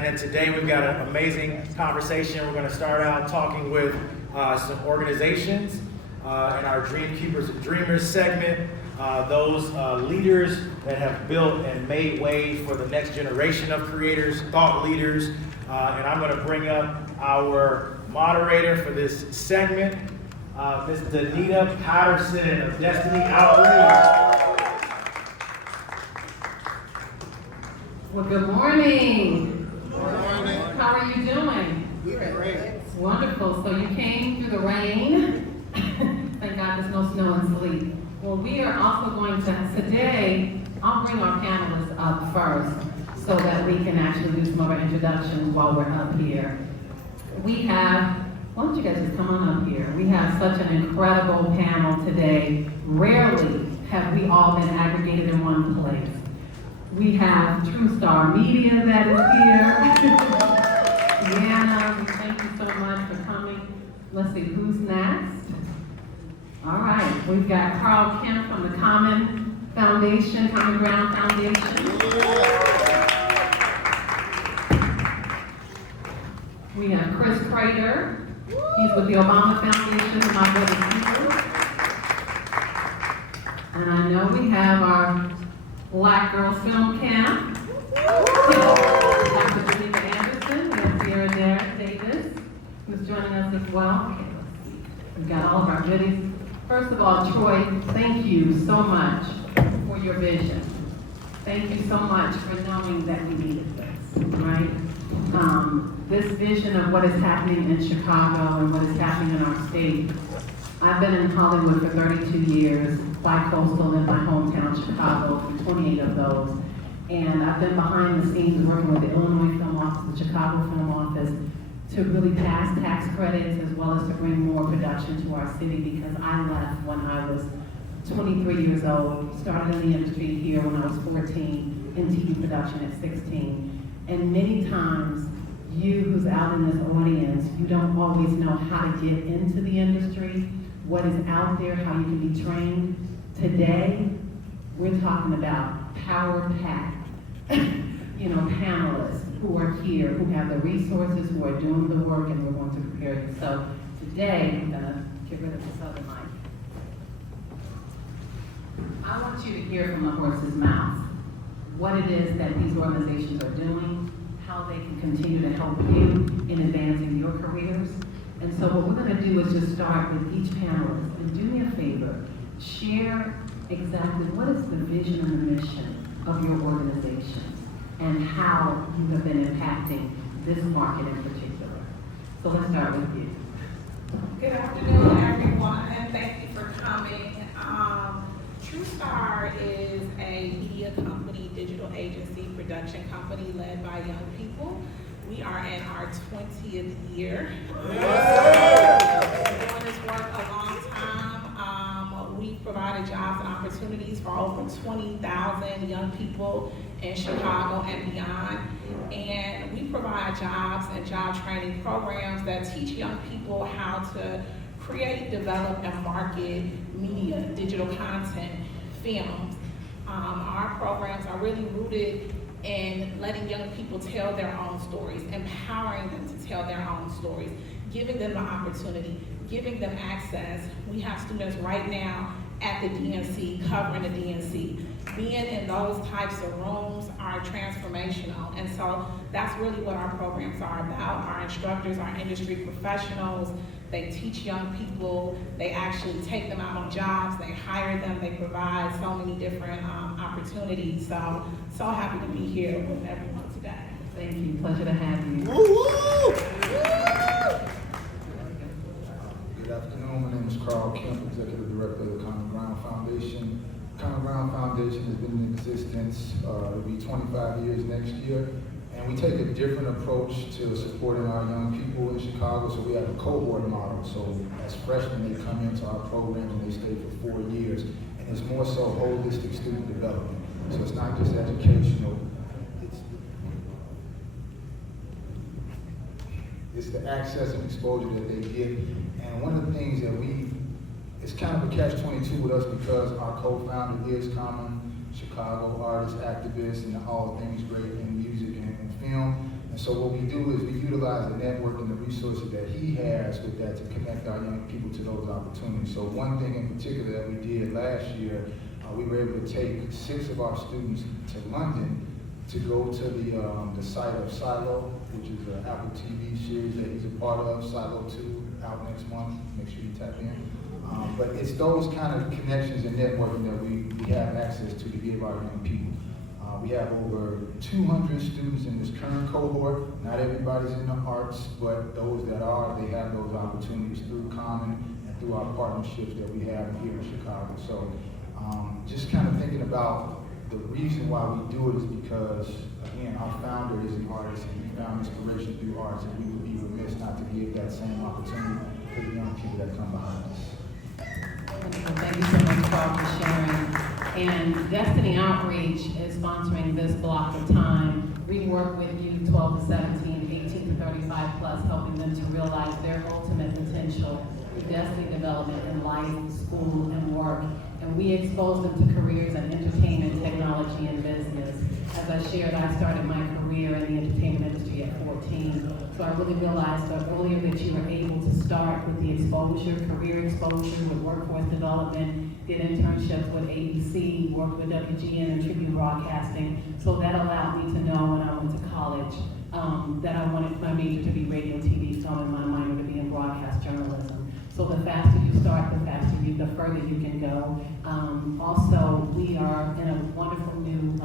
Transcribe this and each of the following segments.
And then today we've got an amazing conversation. We're going to start out talking with some organizations in our Dreamkeepers and Dreamers segment. Those leaders that have built and made way for the next generation of creators, thought leaders. And I'm going to bring up our moderator for this segment, Ms. Danita Patterson of Destiny Outreach. Well, good morning. Good morning. How are you doing? Great. Wonderful. So you came through the rain. Thank God there's no snow and sleet. Well, we are also going to, today, I'll bring our panelists up first so that we can actually do some of our introductions while we're up here. We have, why don't you guys just come on up here? We have such an incredible panel today. Rarely have we all been aggregated in one place. We have True Star Media that is here. Deanna, thank you so much for coming. Let's see, who's next? All right, we've got Carl Kemp from the Common Ground Foundation. We have Chris Crater. He's with the Obama Foundation, my brother Peter. And I know we have our Black Girls Film Camp. Dr. Danita Anderson, we have Sierra Davis, who's joining us as well. Okay, let's see. We've got all of our goodies. First of all, Troy, thank you so much for your vision. Thank you so much for knowing that we needed this, right? This vision of what is happening in Chicago and what is happening in our state. I've been in Hollywood for 32 years, bi-coastal in my hometown, Chicago, for 28 of those. And I've been behind the scenes working with the Illinois Film Office, the Chicago Film Office, to really pass tax credits as well as to bring more production to our city, because I left when I was 23 years old, started in the industry here when I was 14, in TV production at 16. And many times, you who's out in this audience, you don't always know how to get into the industry, what is out there, how you can be trained. Today, we're talking about power-packed, panelists who are here, who have the resources, who are doing the work, and we're going to prepare you. So today, I'm gonna get rid of this other mic. I want you to hear from the horse's mouth what it is that these organizations are doing, how they can continue to help you in advancing your careers. And so what we're gonna do is just start with each panelist, and do me a favor, share exactly what is the vision and the mission of your organizations and how you have been impacting this market in particular. So let's start with you. Good afternoon, everyone, and thank you for coming. True Star is a media company, digital agency, production company led by young people. We are in our 20th year. We've been doing this work a long time. We've provided jobs and opportunities for over 20,000 young people in Chicago and beyond. And we provide jobs and job training programs that teach young people how to create, develop, and market media, digital content, films. Our programs are really rooted in letting young people tell their own stories, empowering them to tell their own stories, giving them the opportunity, giving them access. We have students right now at the DNC, covering the DNC. Being in those types of rooms are transformational. And so that's really what our programs are about. Our instructors are industry professionals. They teach young people. They actually take them out on jobs. They hire them. They provide so many different opportunities. So happy to be here with everyone today. Thank you, pleasure to have you. Good afternoon, my name is Carl Kemp, Executive Director of the Common Ground Foundation. Common Ground Foundation has been in existence, it'll be 25 years next year. And we take a different approach to supporting our young people in Chicago. So we have a cohort model. So as freshmen, they come into our programs and they stay for 4 years. And it's more so holistic student development. So it's not just educational, it's the access and exposure that they get. And one of the things that it's kind of a catch-22 with us, because our co-founder is Common, Chicago artist, activist, and all things great in music and film. And so what we do is we utilize the network and the resources that he has with that to connect our young people to those opportunities. So one thing in particular that we did last year, we were able to take 6 of our students to London to go to the site of Silo, which is an Apple TV series that he's a part of, Silo 2, out next month. Make sure you tap in. But it's those kind of connections and networking that we have access to give our young people. We have over 200 students in this current cohort. Not everybody's in the arts, but those that are, they have those opportunities through Common and through our partnerships that we have here in Chicago. So just kind of thinking about the reason why we do it is because, again, our founder is an artist and he found inspiration through arts, and we would be remiss not to give that same opportunity to the young people that come behind us. Thank you so much, Carl, for sharing. And Destiny Outreach is sponsoring this block of time. We work with youth 12 to 17, 18 to 35 plus, helping them to realize their ultimate potential through destiny development in life, school, and work. And we expose them to careers in entertainment, technology, and business. As I shared, I started my career in the entertainment industry at 14. So I really realized that earlier that you were able to start with the exposure, career exposure, with workforce development, did internships with ABC, worked with WGN and Tribune Broadcasting. So that allowed me to know when I went to college that I wanted my major to be radio, TV, film, and my minor to be in broadcast journalism. So the faster you start, the further you can go. Also, we are in a wonderful new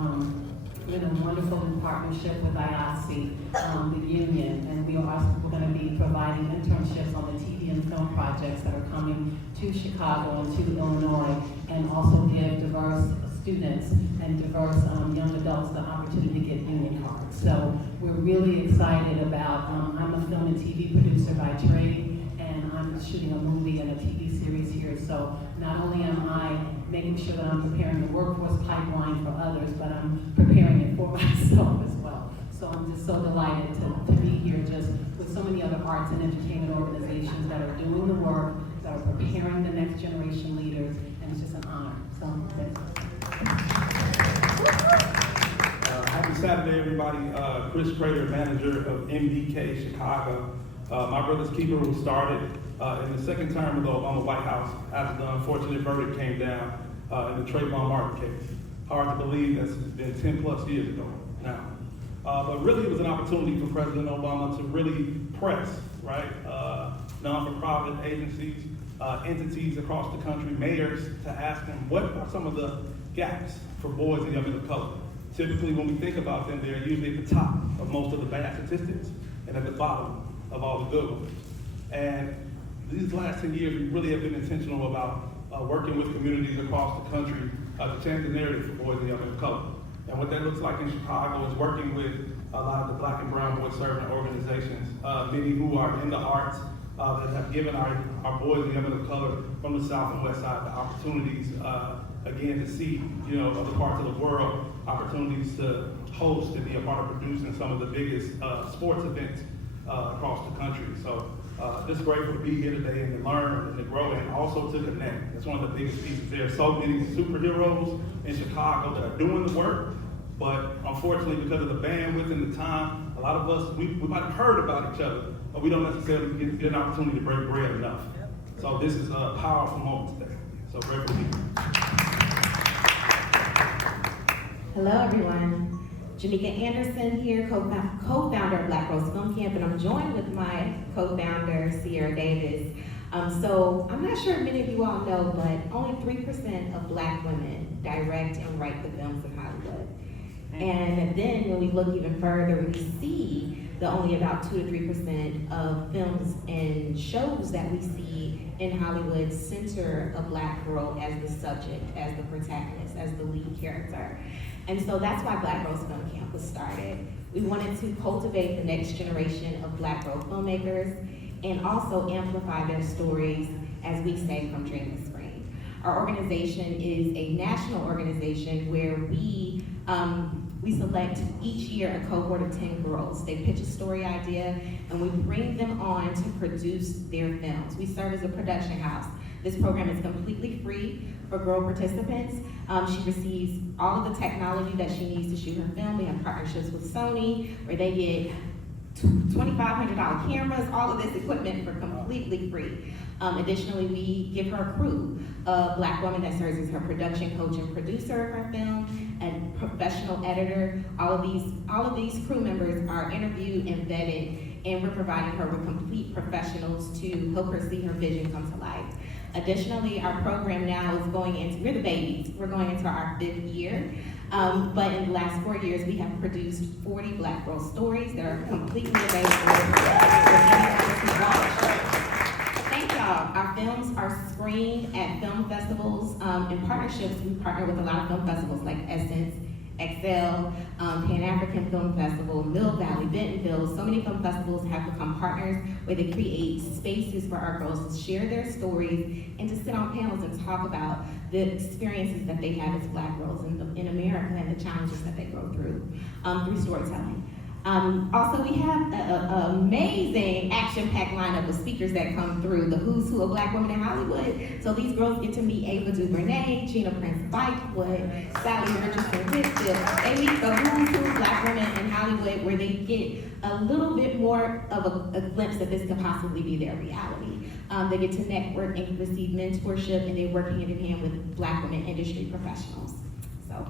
partnership with IATSE, the union, and we're going to be providing internships on the TV and film projects that are coming to Chicago and to Illinois, and also give diverse students and diverse young adults the opportunity to get union cards. So we're really excited about, I'm a film and TV producer by trade, and I'm shooting a movie and a TV series here. So not only am I making sure that I'm preparing the workforce pipeline for others, but I'm preparing it for myself as well. So I'm just so delighted to be here just with so many other arts and entertainment organizations that are doing the work, that are preparing the next generation leaders, and it's just an honor. So thanks. Happy Saturday, everybody. Chris Crater, manager of MBK Chicago. My brother's keeper was started in the second term of the Obama White House after the unfortunate verdict came down in the Trayvon Martin case. Hard to believe that's been 10 plus years ago now. But really it was an opportunity for President Obama to really press, right? Non-for-profit agencies, entities across the country, mayors, to ask them what are some of the gaps for boys and young men of color. Typically when we think about them, they're usually at the top of most of the bad statistics and at the bottom of all the good ones. And these last 10 years, we really have been intentional about working with communities across the country to change the narrative for boys and young men of color. And what that looks like in Chicago is working with a lot of the Black and Brown boy servant organizations, many who are in the arts, that have given our boys and young men of color from the South and West Side the opportunities, again, to see, other parts of the world, opportunities to host and be a part of producing some of the biggest sports events across the country. So just grateful to be here today and to learn and to grow and also to connect. That's one of the biggest pieces. There are so many superheroes in Chicago that are doing the work, but unfortunately because of the bandwidth and the time, a lot of us, we might have heard about each other, but we don't necessarily get an opportunity to break bread enough. So this is a powerful moment today. So grateful to be here. Hello, everyone. Janika Anderson here, co-founder of Black Rose Film Camp, and I'm joined with my co-founder, Sierra Davis. So I'm not sure if many of you all know, but only 3% of Black women direct and write the films of Hollywood. And then when we look even further, we see that only about 2 to 3% of films and shows that we see in Hollywood center a Black girl as the subject, as the protagonist, as the lead character. And so that's why Black Rose Film Camp was started. We wanted to cultivate the next generation of Black girl filmmakers and also amplify their stories, as we say, from dream to screen. Our organization is a national organization where we select each year a cohort of 10 girls. They pitch a story idea and we bring them on to produce their films. We serve as a production house. This program is completely free for girl participants. She receives all of the technology that she needs to shoot her film. We have partnerships with Sony where they get $2,500 cameras, all of this equipment for completely free. Additionally, we give her a crew, a Black woman that serves as her production coach and producer of her film, and professional editor. All of these crew members are interviewed and vetted, and we're providing her with complete professionals to help her see her vision come to life. Additionally, our program now is going into, we're the babies, we're going into our 5th year. But in the last 4 years, we have produced 40 Black girl stories that are completely available for anyone to watch. Thank y'all. Our films are screened at film festivals. In partnerships, we partner with a lot of film festivals like Essence, Excel, Pan-African Film Festival, Mill Valley, Bentonville. So many film festivals have become partners where they create spaces for our girls to share their stories and to sit on panels and talk about the experiences that they have as Black girls in America and the challenges that they go through storytelling. Also, we have an amazing action-packed lineup of speakers that come through, the who's who of Black women in Hollywood. So these girls get to meet Ava DuVernay, Gina Prince-Bythewood, Sally Richardson-Whitfield. They meet the who's who of Black women in Hollywood, where they get a little bit more of a glimpse that this could possibly be their reality. They get to network and receive mentorship, and they work hand in hand with Black women industry professionals. So,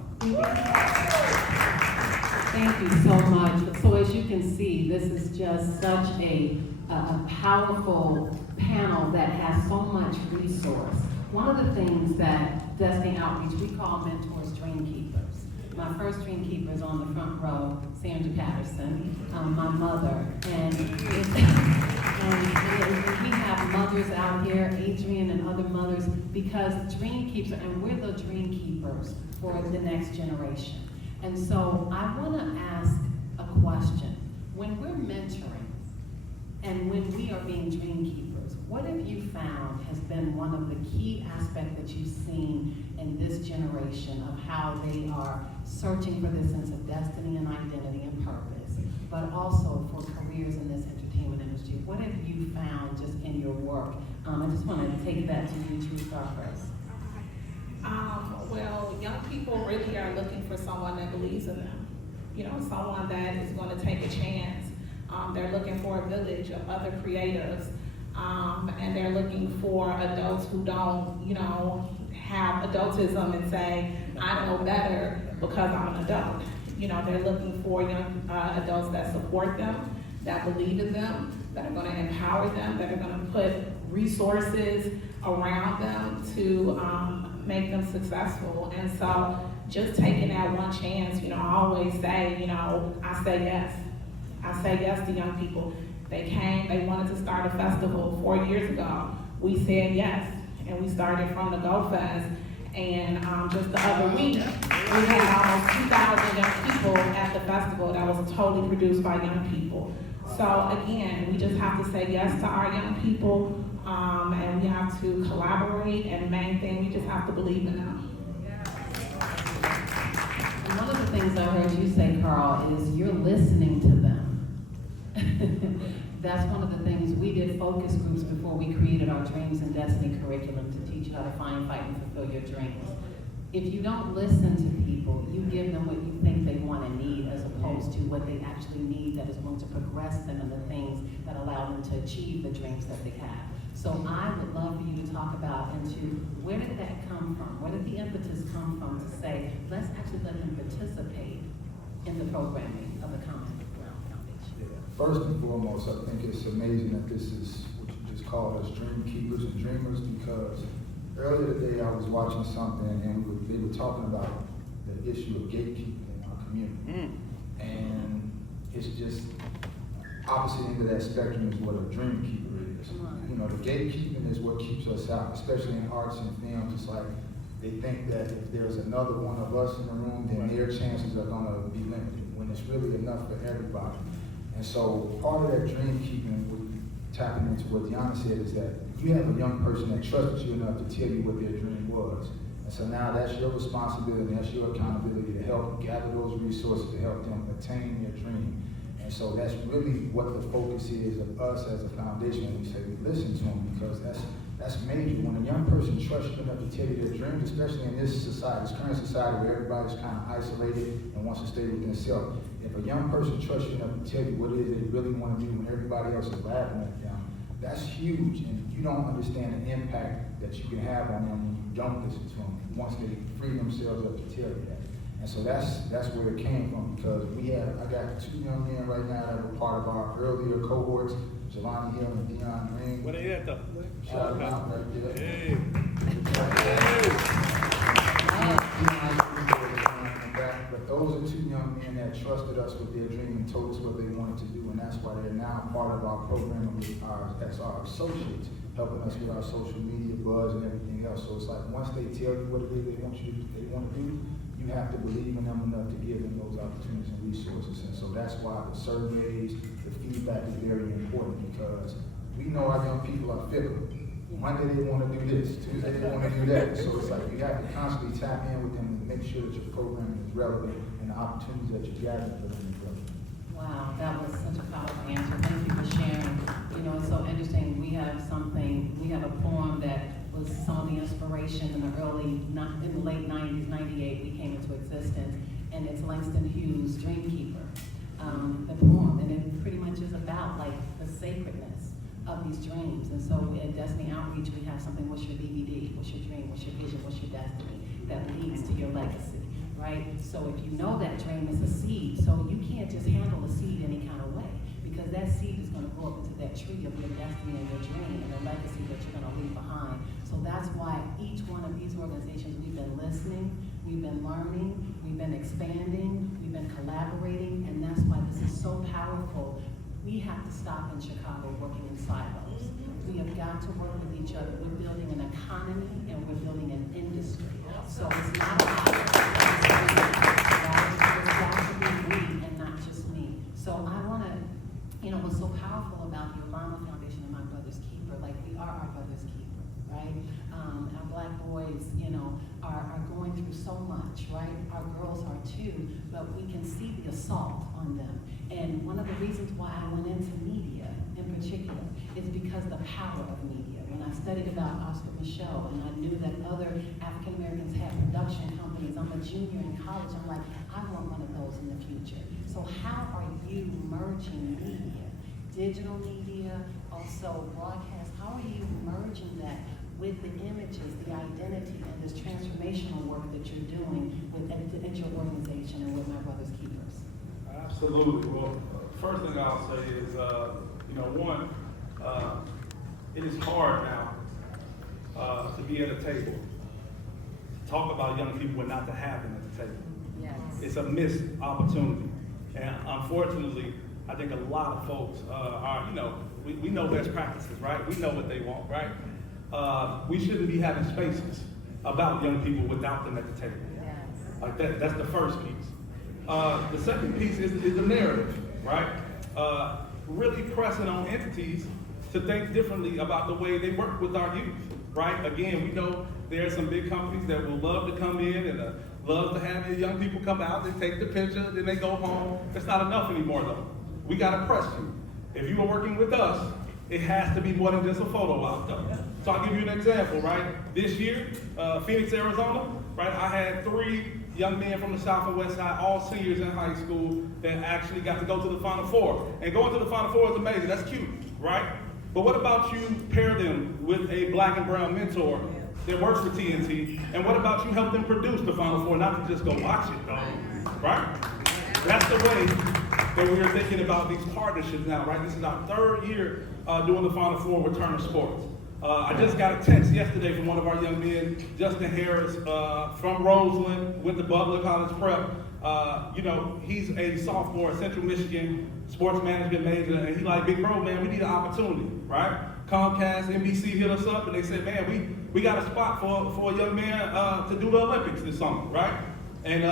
Thank you so much. So as you can see, this is just such a powerful panel that has so much resource. One of the things that Destiny Outreach, we call mentors Dreamkeepers. My first Dreamkeeper is on the front row, Sandra Patterson, my mother. And we have mothers out here, Adrian and other mothers, because Dreamkeepers, and we're the Dreamkeepers for the next generation. And so I want to ask a question. When we're mentoring and when we are being dream keepers, what have you found has been one of the key aspects that you've seen in this generation of how they are searching for this sense of destiny and identity and purpose, but also for careers in this entertainment industry? What have you found just in your work? I just want to take that to you, True Star, first. Well, young people really are looking for someone that believes in them. You know, someone that is going to take a chance. They're looking for a village of other creatives, and they're looking for adults who don't, you know, have adultism and say, I know better because I'm an adult. You know, they're looking for young adults that support them, that believe in them, that are going to empower them, that are going to put resources around them to make them successful. And so just taking that one chance, you know, I always say, you know, I say yes. I say yes to young people. They came, they wanted to start a festival 4 years ago. We said yes, and we started from the Go Fest. And just the other week, we had almost 2,000 young people at the festival that was totally produced by young people. So again, we just have to say yes to our young people, and we have to collaborate, and the main thing, we just have to believe in them. And one of the things I heard you say, Carl, is you're listening to them. That's one of the things we did focus groups before we created our Dreams and Destiny curriculum to teach you how to find, fight, and fulfill your dreams. If you don't listen to people, you give them what you think they want and need as opposed to what they actually need that is going to progress them in the things that allow them to achieve the dreams that they have. So I would love for you to talk about into where did that come from? Where did the impetus come from to say, let's actually let them participate in the programming of the Common Ground Foundation? First and foremost, I think it's amazing that this is what you just called us dream keepers and dreamers, because earlier today I was watching something and they were talking about the issue of gatekeeping in our community. And it's just opposite end of that spectrum is what a dream keeper is. You know, the gatekeeping is what keeps us out, especially in arts and film. It's like they think that if there's another one of us in the room, then their chances are gonna be limited, when it's really enough for everybody. And so part of that dream keeping, tapping into what Deanna said, is that you have a young person that trusted you enough to tell you what their dream was. And so now that's your responsibility, that's your accountability to help gather those resources to help them attain their dream. And so that's really what the focus is of us as a foundation when we say we listen to them, because that's major. When a young person trusts you enough to tell you their dreams, especially in this society, this current society where everybody's kind of isolated and wants to stay within themselves, If a young person trusts you enough to tell you what it is they really want to do when everybody else is laughing at them, that's huge, and you don't understand the impact that you can have on them when you don't listen to them, once they free themselves up to tell you that. And so that's where it came from, because I got 2 young men right now that were part of our earlier cohorts, Jelani Hill and Deion Green. Where they at though? Shout them out right there. Hey. But those are 2 young men that trusted us with their dream and told us what they wanted to do, and that's why they're now part of our program as our associates, helping us with our social media buzz and everything else. So it's like once they tell you what it is they want to do, you have to believe in them enough to give them those opportunities and resources. And so that's why the surveys, the feedback is very important, because we know our young people are fickle. Monday they want to do this, Tuesday they want to do that. So it's like you have to constantly tap in with them and make sure that your programming is relevant and the opportunities that you're gathering for them is relevant. Wow, that was such a powerful answer. Thank you for sharing. You know, it's so interesting. We have a poem that was some of the inspiration in the late 90s, 98, we came into existence, and it's Langston Hughes' Dreamkeeper, the poem, and it pretty much is about like the sacredness of these dreams. And so at Destiny Outreach, we have something, what's your DVD, what's your dream, what's your vision, what's your destiny, that leads to your legacy, right? So if you know that dream is a seed, so you can't just handle a seed any kind of way, because that seed is going to grow up into that tree of your destiny and your dream and the legacy that you're going to leave behind. So that's why each one of these organizations, we've been listening, we've been learning, we've been expanding, we've been collaborating, and that's why this is so powerful. We have to stop in Chicago working in silos. We have got to work with each other. We're building an economy and we're building an industry. So it's not about it's got to be we and not just me. So I want to, what's so powerful about the Obama Foundation and My Brother's Keeper, like we are our brother's keeper, right? Our black boys, are going through so much, right? Our girls are too, but we can see the assault on them. And one of the reasons why I went into media in particular is because the power of media. When I studied about Oscar Michelle and I knew that other African Americans had production companies, I'm a junior in college, I'm like, I want one of those in the future. So how are you merging media, digital media, also broadcast, how are you merging that with the images, the identity, and this transformational work that you're doing at your organization and with My Brother's Keepers? Absolutely. Well, first thing I'll say is, one, it is hard now to be at a table, to talk about young people and not to have them at the table. Yes. It's a missed opportunity. And unfortunately, I think a lot of folks are, we know best practices, right? We know what they want, right? We shouldn't be having spaces about young people without them at the table. Yes. Like that's the first piece. The second piece is the narrative, right? Really pressing on entities to think differently about the way they work with our youth, right? Again, we know there are some big companies that will love to come in and love to have their young people come out, they take the picture, then they go home. That's not enough anymore though. We gotta press you. If you are working with us, it has to be more than just a photo op though. So I'll give you an example, right? This year, Phoenix, Arizona, right? I had 3 young men from the South and West Side, all seniors in high school, that actually got to go to the Final Four. And going to the Final Four is amazing, that's cute, right? But what about you pair them with a black and brown mentor that works for TNT, and what about you help them produce the Final Four, not to just go watch it though, right? That's the way that we are thinking about these partnerships now, right? This is our 3rd year doing the Final Four with Turner Sports. I just got a text yesterday from one of our young men, Justin Harris, from Roseland, went to Butler College Prep. He's a sophomore at Central Michigan, sports management major, and he's like, big bro, man, we need an opportunity, right? Comcast, NBC hit us up, and they said, man, we got a spot for a young man to do the Olympics this summer, right? And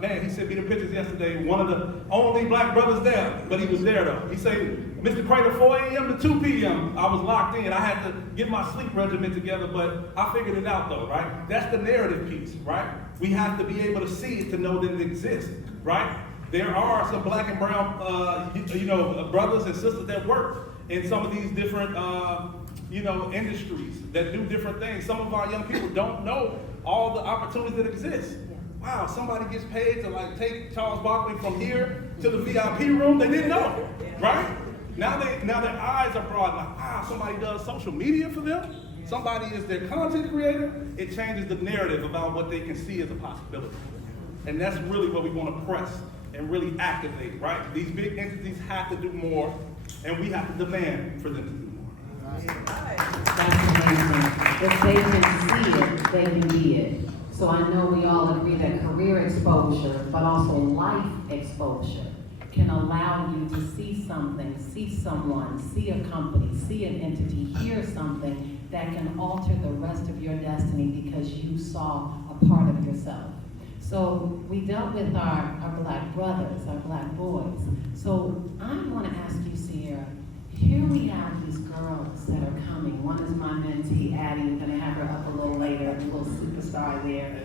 man, he sent me the pictures yesterday, one of the only black brothers there, but he was there though. He said, Mr. Crater, 4 a.m. to 2 p.m. I was locked in. I had to get my sleep regimen together, but I figured it out though, right? That's the narrative piece, right? We have to be able to see it to know that it exists, right? There are some black and brown, brothers and sisters that work in some of these different, industries that do different things. Some of our young people don't know all the opportunities that exist. wow, somebody gets paid to like take Charles Barkley from here to the VIP room. They didn't know, right? Now their eyes are broad, like, wow, somebody does social media for them. Somebody is their content creator. It changes the narrative about what they can see as a possibility. And that's really what we want to press and really activate, right? These big entities have to do more, and we have to demand for them to do more. That's amazing. If they can see it, they can be it. So I know we all agree that career exposure, but also life exposure, can allow you to see something, see someone, see a company, see an entity, hear something that can alter the rest of your destiny because you saw a part of yourself. So we dealt with our black brothers, our black boys. So I want to ask you, Sierra, here we have these girls that are coming. One is my mentee, Addie. We're going to have her up a little later, a little superstar there.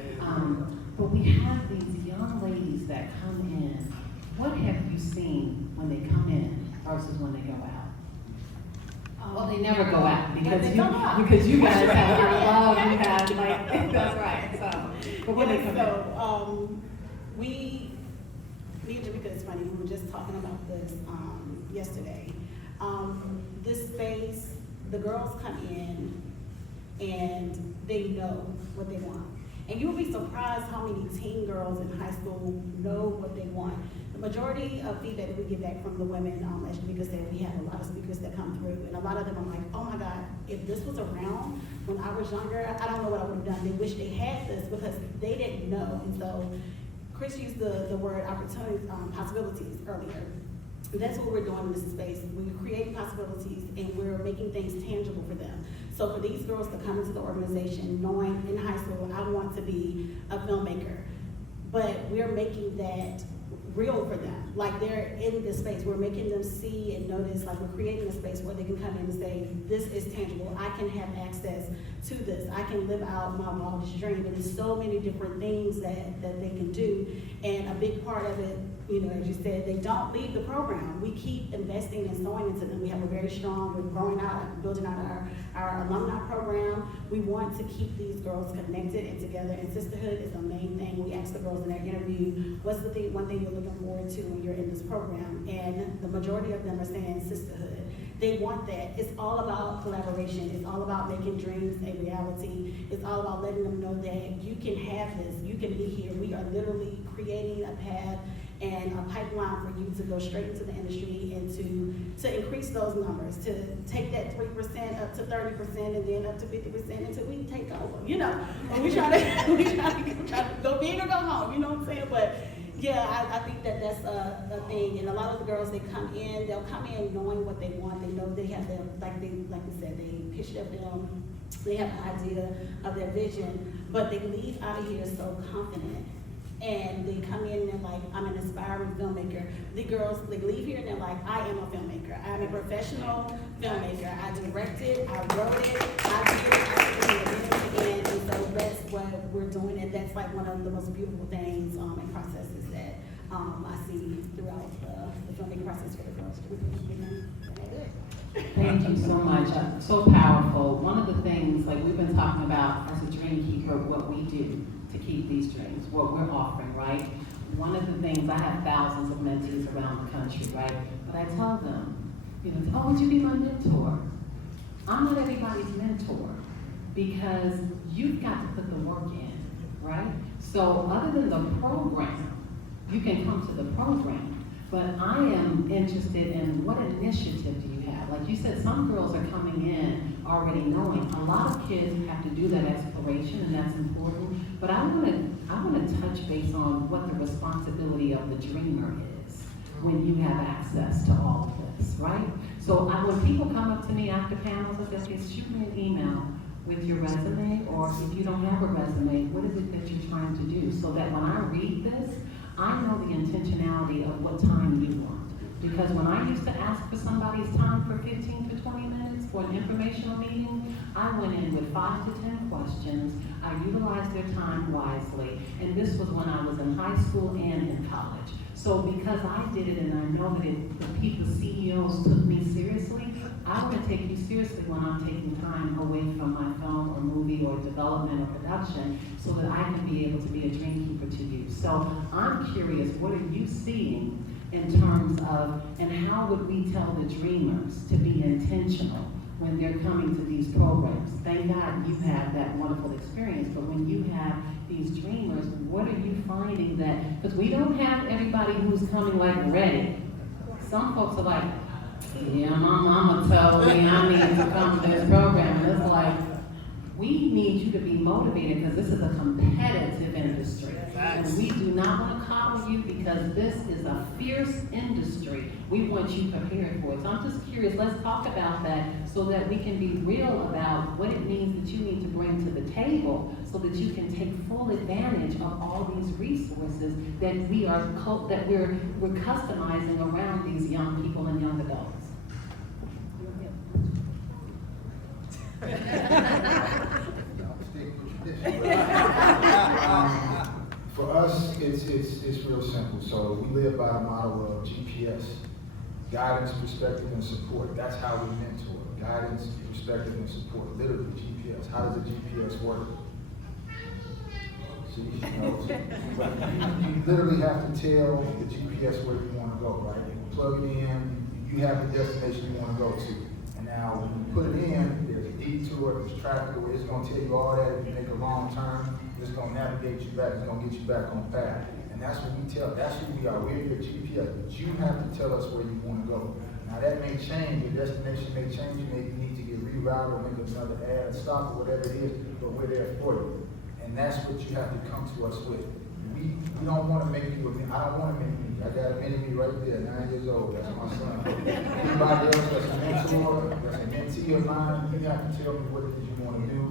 But we have these young ladies that come in. What have you seen when they come in versus when they go out? Well, they never go out because you guys have your love, you have like, that's right. So, but when they come in. Me and Jamaica, it's funny, we were just talking about this yesterday. This space, the girls come in and they know what they want. And you'll be surprised how many teen girls in high school know what they want. The majority of feedback that we get back from the women, as Jamaica said, we have a lot of speakers that come through, and a lot of them are like, oh my God, if this was around when I was younger, I don't know what I would have done. They wish they had this because they didn't know. And so Chris used the word opportunities, possibilities earlier. That's what we're doing in this space. We're creating possibilities and we're making things tangible for them. So for these girls to come into the organization knowing in high school, I want to be a filmmaker, but we're making that real for them. Like they're in this space, we're making them see and notice, like we're creating a space where they can come in and say, this is tangible, I can have access to this, I can live out my wildest dream. And there's so many different things that they can do. And a big part of it, you know, as you said, they don't leave the program. We keep investing and sowing into them. We have a very strong, we're growing out, building out our alumni program. We want to keep these girls connected and together, and sisterhood is the main thing. We ask the girls in their interview, what's the one thing you're looking forward to when you're in this program? And the majority of them are saying sisterhood. They want that. It's all about collaboration. It's all about making dreams a reality. It's all about letting them know that you can have this, you can be here. We are literally creating a path and a pipeline for you to go straight into the industry and to increase those numbers, to take that 3% up to 30% and then up to 50% until we take over, you know. And we try to go big or go home, you know what I'm saying? But yeah, I think that's a thing. And a lot of the girls, they come in, they'll come in knowing what they want. They know they have their, like we said, they pitch their film, they have an idea of their vision, but they leave out of here so confident. And they come in and they're like, I'm an aspiring filmmaker. The girls, they leave here and they're like, I am a filmmaker. I'm a professional filmmaker. I directed, I wrote it, I did it, and so that's what we're doing. And that's like one of the most beautiful things and processes that I see throughout the filmmaking process for the girls. Thank you so much. So powerful. One of the things, like we've been talking about as a Dreamkeeper, what we do to keep these dreams, what we're offering, right? One of the things, I have thousands of mentees around the country, right? But I tell them, you know, oh, would you be my mentor? I'm not everybody's mentor because you've got to put the work in, right? So other than the program, you can come to the program. But I am interested in what initiative do you have? Like you said, some girls are coming in already knowing. A lot of kids have to do that exploration, and that's important. But I want to touch base on what the responsibility of the dreamer is when you have access to all of this, right? So when people come up to me after panels, I say, shoot me an email with your resume, or if you don't have a resume, what is it that you're trying to do? So that when I read this, I know the intentionality of what time you want. Because when I used to ask for somebody's time for 15 to 20 minutes for an informational meeting, I went in with 5 to 10 questions. I utilized their time wisely. And this was when I was in high school and in college. So because I did it and I know that the people, CEOs took me seriously, I want to take you seriously when I'm taking time away from my film or movie or development or production so that I can be able to be a dreamkeeper to you. So I'm curious, what are you seeing in terms of, and how would we tell the dreamers to be intentional when they're coming to these programs? Thank God you have that wonderful experience, but when you have these dreamers, what are you finding that, because we don't have everybody who's coming like ready. Some folks are like, yeah, my mama told me I need to come to this program, and it's like, we need you to be motivated because this is a competitive industry. And we do not want to coddle you because this is a fierce industry. We want you prepared for it. So I'm just curious, let's talk about that so that we can be real about what it means that you need to bring to the table so that you can take full advantage of all these resources that we're customizing around these young people and young adults. For us, it's real simple. So we live by a model of GPS, guidance, perspective, and support. That's how we mentor. Guidance, perspective, and support. Literally GPS. How does a GPS work? See, you literally have to tell the GPS where you want to go, right? You plug it in, you have the destination you want to go to. And now when you put it in, there's a detour, there's traffic, it's going to tell you all that. If you make a wrong turn, it's going to navigate you back, it's going to get you back on path. And that's what we tell, that's who we are. We're your GPS, but you have to tell us where you want to go. Now that may change, your destination may change, you may need to get rerouted or make another ad, stop, or whatever it is, but we're there for you. And that's what you have to come to us with. We don't want to make you, I don't want to make you, I got a mini-me right there, 9 years old, that's my son. Anybody else that's a mentor, that's a mentee of mine, you have to tell me what it is you want to do.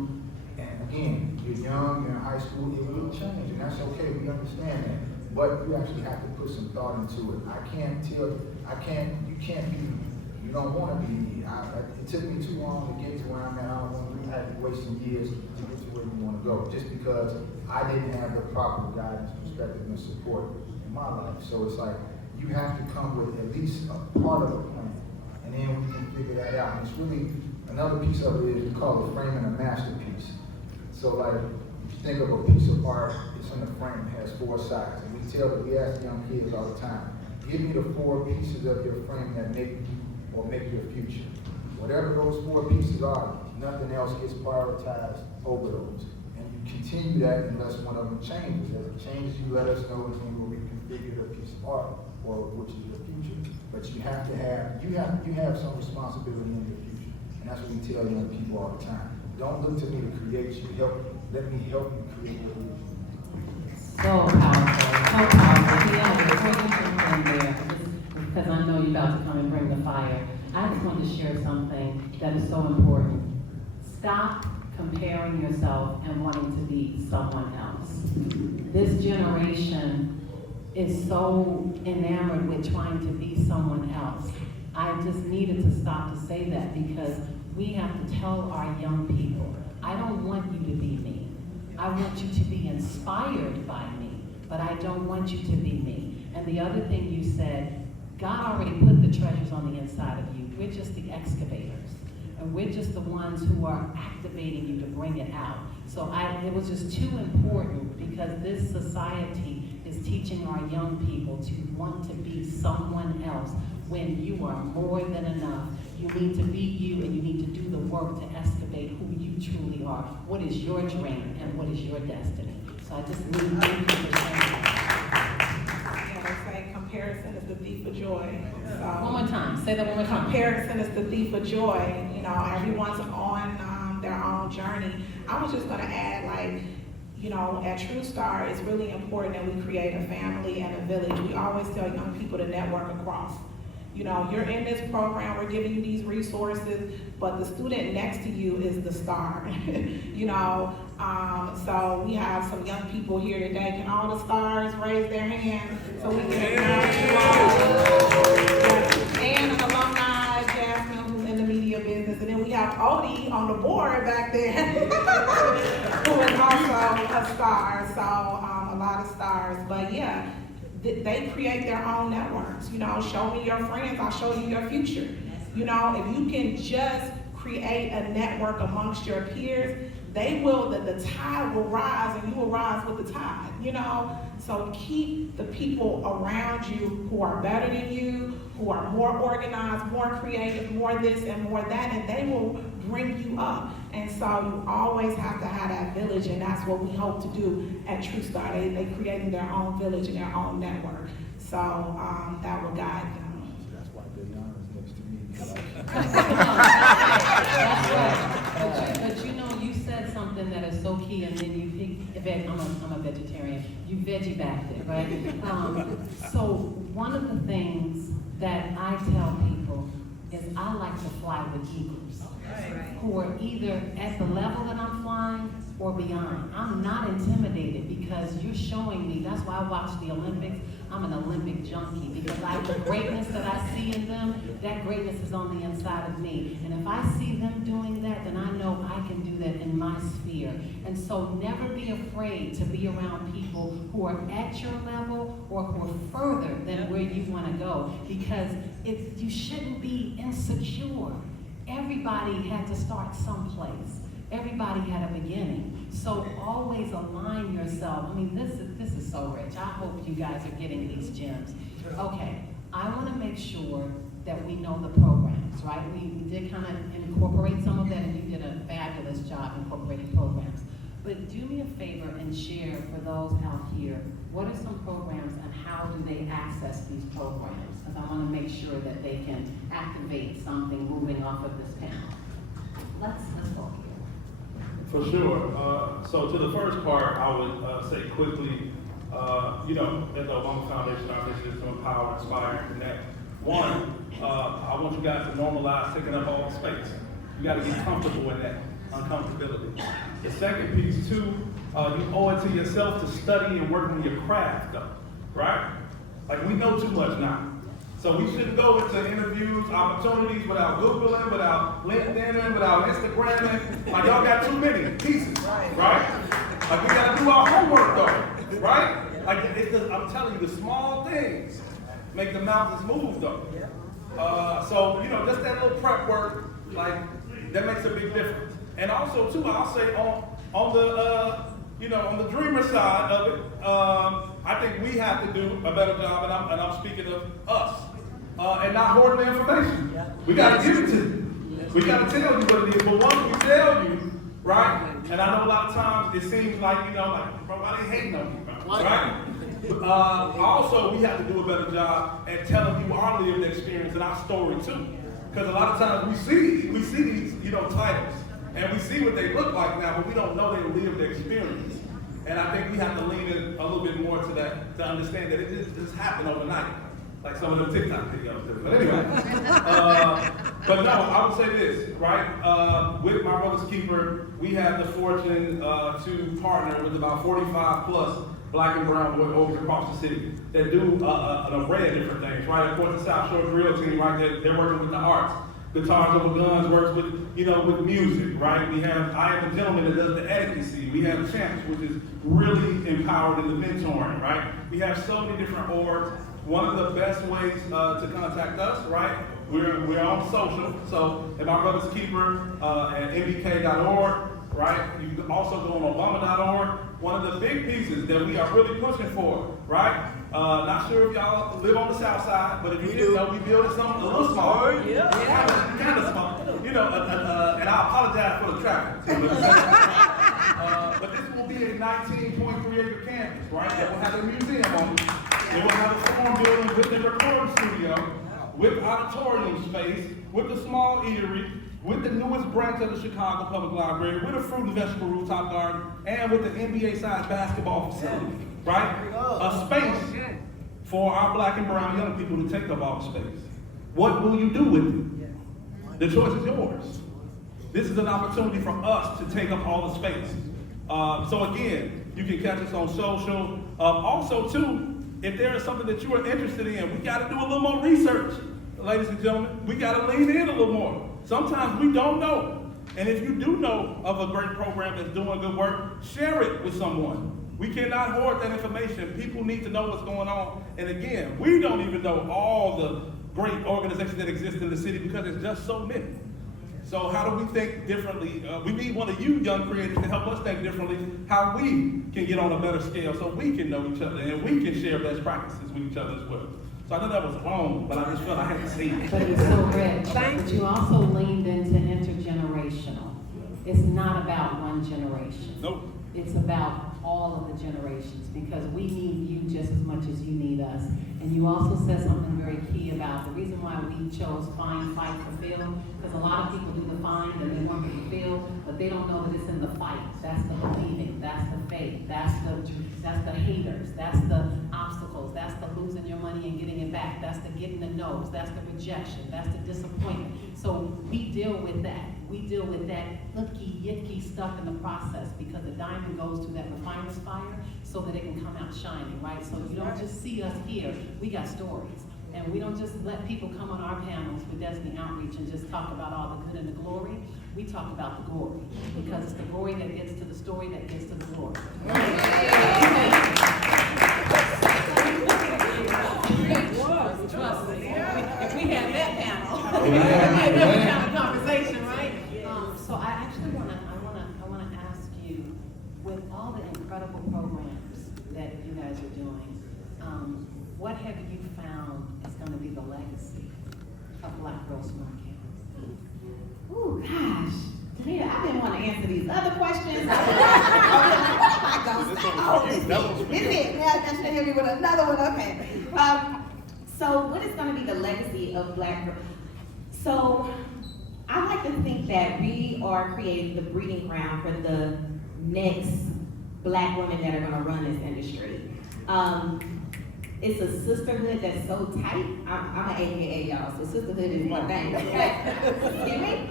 And again, you're young, you're in high school, it will change, and that's okay, we understand that. But you actually have to put some thought into it. You can't be, you don't want to be me. It took me too long to get to where I'm at. I don't want to have to waste some years to get to where you want to go, just because I didn't have the proper guidance, perspective, and support in my life. So it's like, you have to come with at least a part of the plan, and then we can figure that out. And it's really, another piece of it is we call it framing a masterpiece. So like, if you think of a piece of art, it's in the frame, it has 4 sides. And we ask young kids all the time, give me the 4 pieces of your frame that make you or make your future. Whatever those 4 pieces are, nothing else gets prioritized over those. And you continue that unless one of them changes. As it changes, you let us know, and then we'll reconfigure the piece of art, or which is your future. But you have to have, you have some responsibility in your future. And that's what we tell young people all the time. Don't look to me to create you, let me help you create your future. So powerful, so powerful. Yeah, before you jump in there, because I know you're about to come and bring the fire, I just want to share something that is so important. Stop comparing yourself and wanting to be someone else. This generation is so enamored with trying to be someone else. I just needed to stop to say that because we have to tell our young people, I don't want you to be me. I want you to be inspired by me, but I don't want you to be me. And the other thing you said, God already put the treasures on the inside of you. We're just the excavators. And we're just the ones who are activating you to bring it out. So it was just too important because this society is teaching our young people to want to be someone else when you are more than enough. You need to be you, and you need to do the work to excavate who you truly are. What is your dream and what is your destiny? So I just need to thank you for sharing that. Yeah, they say comparison is the thief of joy. So, One more time. Say that one more time. comparison is the thief of joy. You know, everyone's on their own journey. I was just going to add, like, you know, at True Star, it's really important that we create a family and a village. We always tell young people to network across. You know, you're in this program, we're giving you these resources, but the student next to you is the star. You know, so we have some young people here today. Can all the stars raise their hands so we can acknowledge you all? And an alumni, Jasmine, who's in the media business, and then we have Odie on the board back there, who is also a star. So a lot of stars, but yeah. They create their own networks. You know, show me your friends, I'll show you your future. You know, if you can just create a network amongst your peers, the tide will rise and you will rise with the tide, you know? So keep the people around you who are better than you, who are more organized, more creative, more this and more that, and they will bring you up. And so you always have to have that village, and that's what we hope to do at True Star. They creating their own village and their own network. So that will guide them. That's why Diana is next to me. That's right. But you know, you said something that is so key, and then you I'm a vegetarian. You veggie backed it, right? So one of the things that I tell people is I like to fly with eagles, who are either at the level that I'm flying or beyond. I'm not intimidated because you're showing me. That's why I watch the Olympics. I'm an Olympic junkie because the greatness that I see in them, that greatness is on the inside of me. And if I see them doing that, then I know I can do that in my sphere. And so never be afraid to be around people who are at your level or who are further than where you want to go, because you shouldn't be insecure. Everybody had to start someplace. Everybody had a beginning. So always align yourself. I mean, this is so rich. I hope you guys are getting these gems. Okay, I want to make sure that we know the programs, right? We did kind of incorporate some of that, and you did a fabulous job incorporating programs. But do me a favor and share for those out here, what are some programs and how do they access these programs? Because I want to make sure that they can activate something moving off of this panel. Let's go here. For sure. So to the first part, I would say quickly, at the Obama Foundation, our mission is to empower, inspire, and connect. One, I want you guys to normalize taking up all space. You got to get comfortable in that uncomfortability. The second piece, too, you owe it to yourself to study and work on your craft, though, right? Like, we know too much now. So we shouldn't go into interviews, opportunities without Googling, without LinkedIn, without Instagramming. Like, y'all got too many pieces, right? Like, we gotta do our homework though, right? Like, I'm telling you, the small things make the mountains move though. So, just that little prep work, like, that makes a big difference. And also too, I'll say on the dreamer side of it, I think we have to do a better job, and I'm speaking of us, and not hoarding the information. We got to give it to you. We got to tell you what it is. But once we tell you, right, and I know a lot of times it seems like, bro, why they hating on you, right? Also, we have to do a better job at telling you our lived experience and our story too. Because a lot of times we see these, titles, and we see what they look like now, but we don't know their lived experience. And I think we have to lean in a little bit more to that, to understand that it just happened overnight, like some of the TikTok videos do. But anyway, but no, I would say this, right? With My Brother's Keeper, we have the fortune to partner with about 45 plus Black and brown boys across the city that do an array of different things, right? Of course, the South Shore Drill Team, right? They're working with the arts. Guitars Over Guns works with, with music, right? We have I Am a Gentleman that does the advocacy. We have Champs, which is really empowered in the mentoring, right? We have so many different orgs. One of the best ways to contact us, right? We're on social. So at My Brother's Keeper at mbk.org, right? You can also go on obama.org. One of the big pieces that we are really pushing for, right? Not sure if y'all live on the south side, but if you didn't know, we building something a little smaller. Kind of small. And I apologize for the traffic. But this will be a 19.3 acre campus, right? That will have a museum on it. It will have a form building with a recording studio, with auditorium space, with a small eatery, with the newest branch of the Chicago Public Library, with a fruit and vegetable rooftop garden, and with the NBA-sized basketball facility, right? A space for our Black and brown young people to take up all the space. What will you do with it? The choice is yours. This is an opportunity for us to take up all the space. So again, you can catch us on social. Also too, if there is something that you are interested in, we gotta do a little more research, ladies and gentlemen. We gotta lean in a little more. Sometimes we don't know. And if you do know of a great program that's doing good work, share it with someone. We cannot hoard that information. People need to know what's going on. And again, we don't even know all great organizations that exist in the city because there's just so many. So how do we think differently? We need one of you young creators to help us think differently how we can get on a better scale so we can know each other and we can share best practices with each other as well. So I know that was wrong, but I just felt I had to say it. But it's so rich. But you also leaned into intergenerational. It's not about one generation. Nope. It's about all of the generations because we need you just as much as you need us. And you also said something very key about the reason why we chose find, fight, fulfill, because a lot of people do the find and they want to fulfill, but they don't know that it's in the fight. That's the believing, that's the faith, that's the haters, that's the obstacles, that's the losing your money and getting it back, that's the getting the no's, that's the rejection, that's the disappointment. So we deal with that. We deal with that icky, yicky stuff in the process because the diamond goes to that refiner's fire so that it can come out shining, right? So you don't just see us here, we got stories. And we don't just let people come on our panels with Destiny Outreach and just talk about all the good and the glory. We talk about the glory because it's the glory that gets to the story that gets to the glory. Trust me. If we had that panel, we had that kind of conversation, right? So I actually wanna ask you, with all the incredible programs that you guys are doing, what have you found is gonna be the legacy of Black Girls Summer Camp? Oh, gosh. Danita, I've been wanting to answer these other questions. This is it. Now I should hit me with another one. Okay. So what is going to be the legacy of Black Girls? So I like to think that we are creating the breeding ground for the next Black women that are going to run this industry. It's a sisterhood that's so tight. I'm an AKA, y'all, so sisterhood is my thing. Hear me?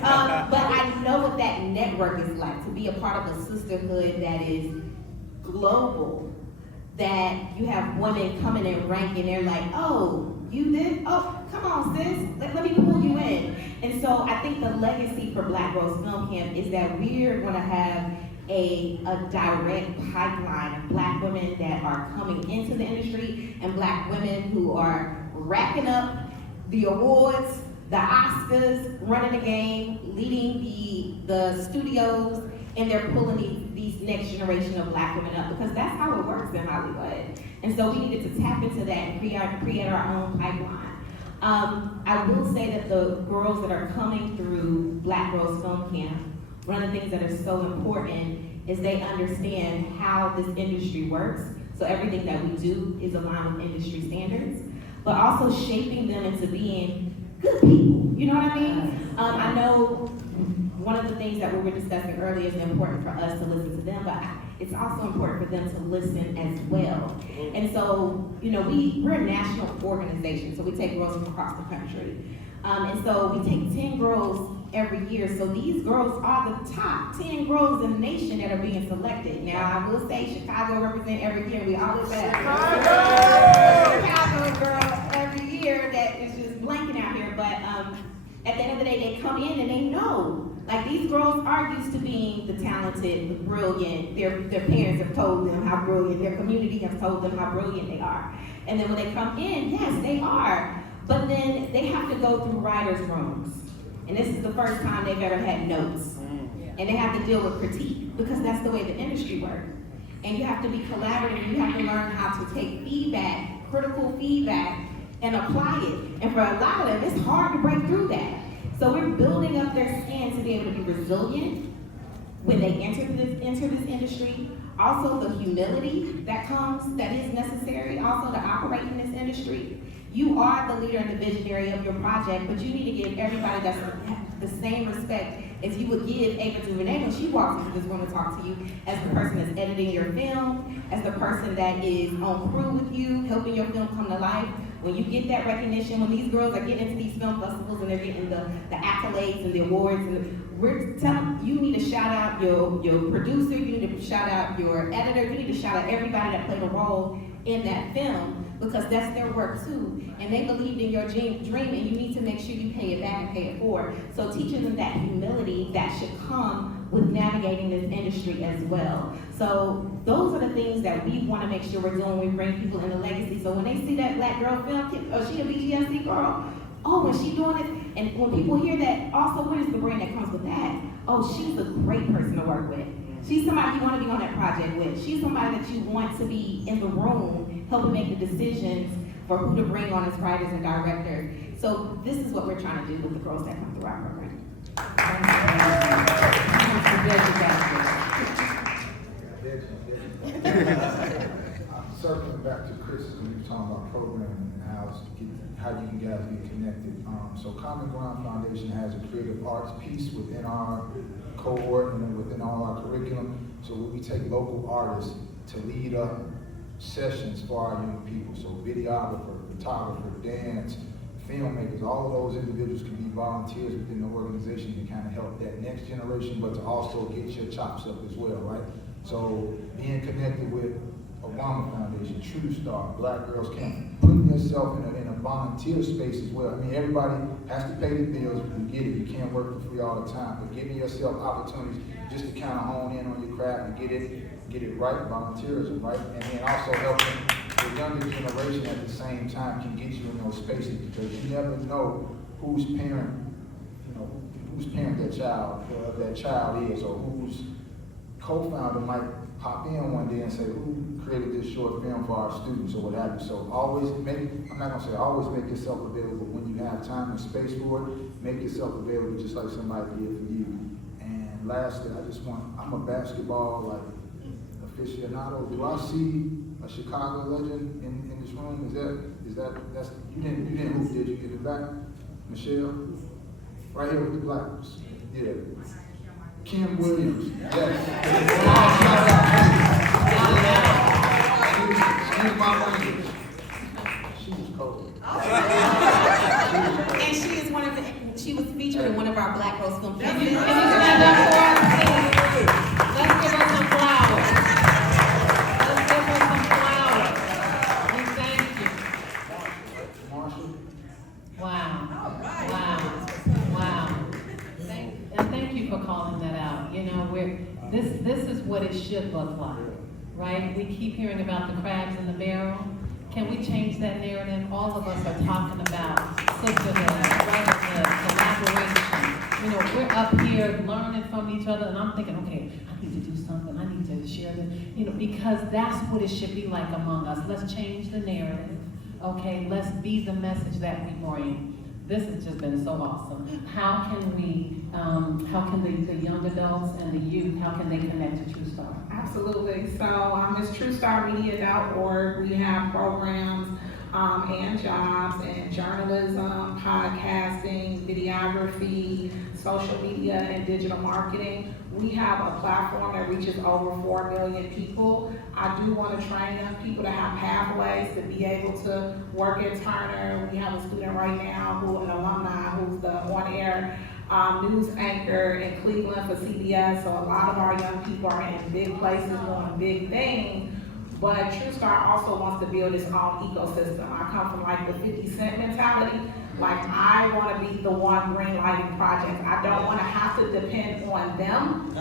But I know what that network is like, to be a part of a sisterhood that is global, that you have women coming in rank and they're like, oh, you did? Oh, come on, sis, let me pull you in. And so I think the legacy for Black Girls Film Camp is that we're gonna have a direct pipeline of Black women that are coming into the industry and Black women who are racking up the awards, the Oscars, running the game, leading the studios, and they're pulling these next generation of Black women up because that's how it works in Hollywood. And so we needed to tap into that and create our own pipeline. I will say that the girls that are coming through Black Girls Film Camp, one of the things that are so important is they understand how this industry works. So everything that we do is aligned with industry standards, but also shaping them into being good people. You know what I mean? I know one of the things that we were discussing earlier is important for us to listen to them, but it's also important for them to listen as well. And so, you know, we're a national organization, so we take girls from across the country. And so we take 10 girls every year. So these girls are the top 10 girls in the nation that are being selected. Now, I will say Chicago represent every year. We always have Chicago girls every year that is just blanking out here. But at the end of the day, they come in and they know. Like, these girls are used to being the talented, the brilliant. Their parents have told them how brilliant. Their community has told them how brilliant they are. And then when they come in, yes, they are. But then they have to go through writers' rooms. And this is the first time they've ever had notes. And they have to deal with critique because that's the way the industry works. And you have to be collaborative. You have to learn how to take feedback, critical feedback, and apply it. And for a lot of them, it's hard to break through that. So we're building up their skin to be able to be resilient when they enter this industry. Also the humility that is necessary, also to operate in this industry. You are the leader and the visionary of your project, but you need to give everybody the same respect as you would give Ava DuVernay when she walks into this room to talk to you, as the person that's editing your film, as the person that is on crew with you, helping your film come to life. When you get that recognition, when these girls are getting into these film festivals and they're getting the accolades and the awards, and we're telling you need to shout out your producer, you need to shout out your editor, you need to shout out everybody that played a role in that film, because that's their work too. And they believed in your dream, and you need to make sure you pay it back and pay it forward. So teaching them that humility that should come with navigating this industry as well. So those are the things that we want to make sure we're doing when we bring people into legacy. So when they see that black girl film, oh, she a BGSC girl, oh, and she doing it, and when people hear that, also what is the brand that comes with that? Oh, she's a great person to work with. She's somebody you want to be on that project with. She's somebody that you want to be in the room, helping make the decisions for who to bring on as writers and directors. So this is what we're trying to do with the girls that come through our program. Circling back to Chris, when you were talking about programming and how you guys get connected. So Common Ground Foundation has a creative arts piece within our cohort and within all our curriculum. So we take local artists to lead up sessions for our young people. So videographer, photographer, dance, filmmakers, all of those individuals can be volunteers within the organization to kind of help that next generation, but to also get your chops up as well, right? So being connected with Obama Foundation, True Star, Black Girls Camp, putting yourself in a volunteer space as well. I mean, everybody has to pay the bills, we get it, you can't work for free all the time, but giving yourself opportunities just to kind of hone in on your craft and get it right, volunteerism, right? And then also helping the younger generation at the same time can get you in those spaces, because you never know whose parent that child is, or whose co-founder might pop in one day and say, who created this short film for our students or what have you. So always make yourself available when you have time and space for it. Make yourself available just like somebody did for you. And lastly, I'm a basketball aficionado. Do I see a Chicago legend in this room? That's you didn't hoop, did you? In the back, Michelle, right here with the blacks. Yeah. Kim Williams, yes. Excuse my language. She was cold. And she was featured in one of our Black Rose film Can you stand up for us, please? Let's give her some flowers. Let's give her some flowers. And thank you. Marshall. Wow. And thank you for calling that out. You know, this is what it should look like, right? We keep hearing about the crabs in the barrel. Can we change that narrative? All of us are talking about sisterhood, brotherhood, collaboration. You know, we're up here learning from each other, and I'm thinking, okay, I need to do something. I need to share this. You know, because that's what it should be like among us. Let's change the narrative. Okay, let's be the message that we bring. This has just been so awesome. How can the young adults and the youth, how can they connect to True Star? Absolutely. So it's TrueStarMedia.org. We have programs and jobs in journalism, podcasting, videography, social media, and digital marketing. We have a platform that reaches over 4 million people. I do want to train young people to have pathways to be able to work at Turner. We have a student right now an alumni who's the on-air news anchor in Cleveland for CBS. So a lot of our young people are in big places doing big things. But True Star also wants to build its own ecosystem. I come from the 50 Cent mentality. I want to be the one green lighting projects. I don't want to have to depend on them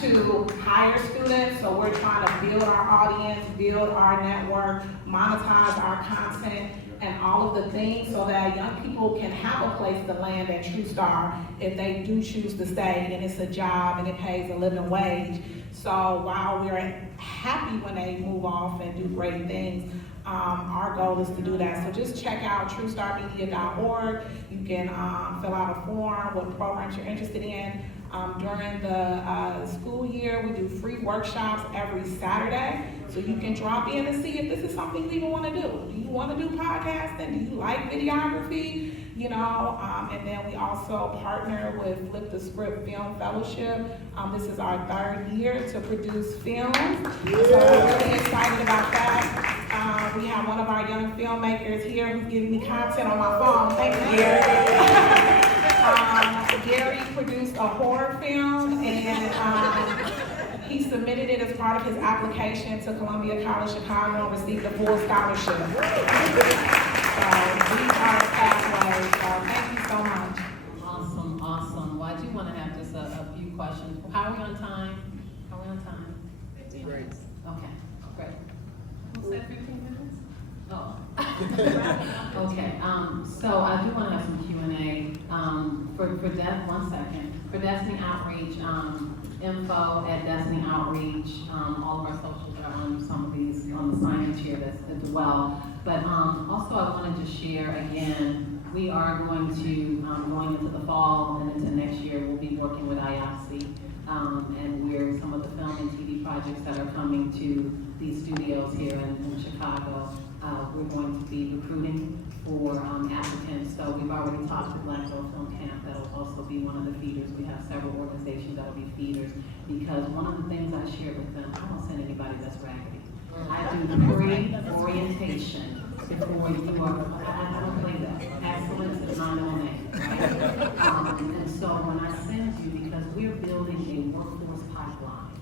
to hire students. So we're trying to build our audience, build our network, monetize our content, and all of the things so that young people can have a place to land at True Star if they do choose to stay and it's a job and it pays a living wage. So while we're happy when they move off and do great things, our goal is to do that. So just check out TrueStarMedia.org. You can fill out a form, what programs you're interested in. During the school year, we do free workshops every Saturday. So you can drop in and see if this is something you even want to do. Do you want to do podcasting? Do you like videography? And then we also partner with Flip the Script Film Fellowship. This is our 3rd year to produce films. So we're really excited about that. We have one of our young filmmakers here who's giving me content on my phone. Thank you, Gary. Gary produced a horror film, and he submitted it as part of his application to Columbia College Chicago and received a full scholarship. So these are pathways. So thank you so much. Awesome. Well, I do want to have just a few questions. How are we on time? Are we on time? 15 Great. minutes. Okay, great. Who said 15 minutes? Oh. Okay, so I do want to have some Q&A. One second. For Destiny Outreach, info at Destiny Outreach, all of our socials are on some of these, on the sign-in here as well. But also I wanted to share again, we are going to, going into the fall and into next year, we'll be working with IOPSI, and we're some of the film and TV projects that are coming to these studios here in Chicago. We're going to be recruiting for applicants. So we've already talked to Black Girl Film Camp. That'll also be one of the feeders. We have several organizations that'll be feeders, because one of the things I share with them, I don't send anybody that's raggedy. I do pre-orientation before you are, I don't play that. Excellence is my own name, right? And so when I send you, because we're building a workforce pipeline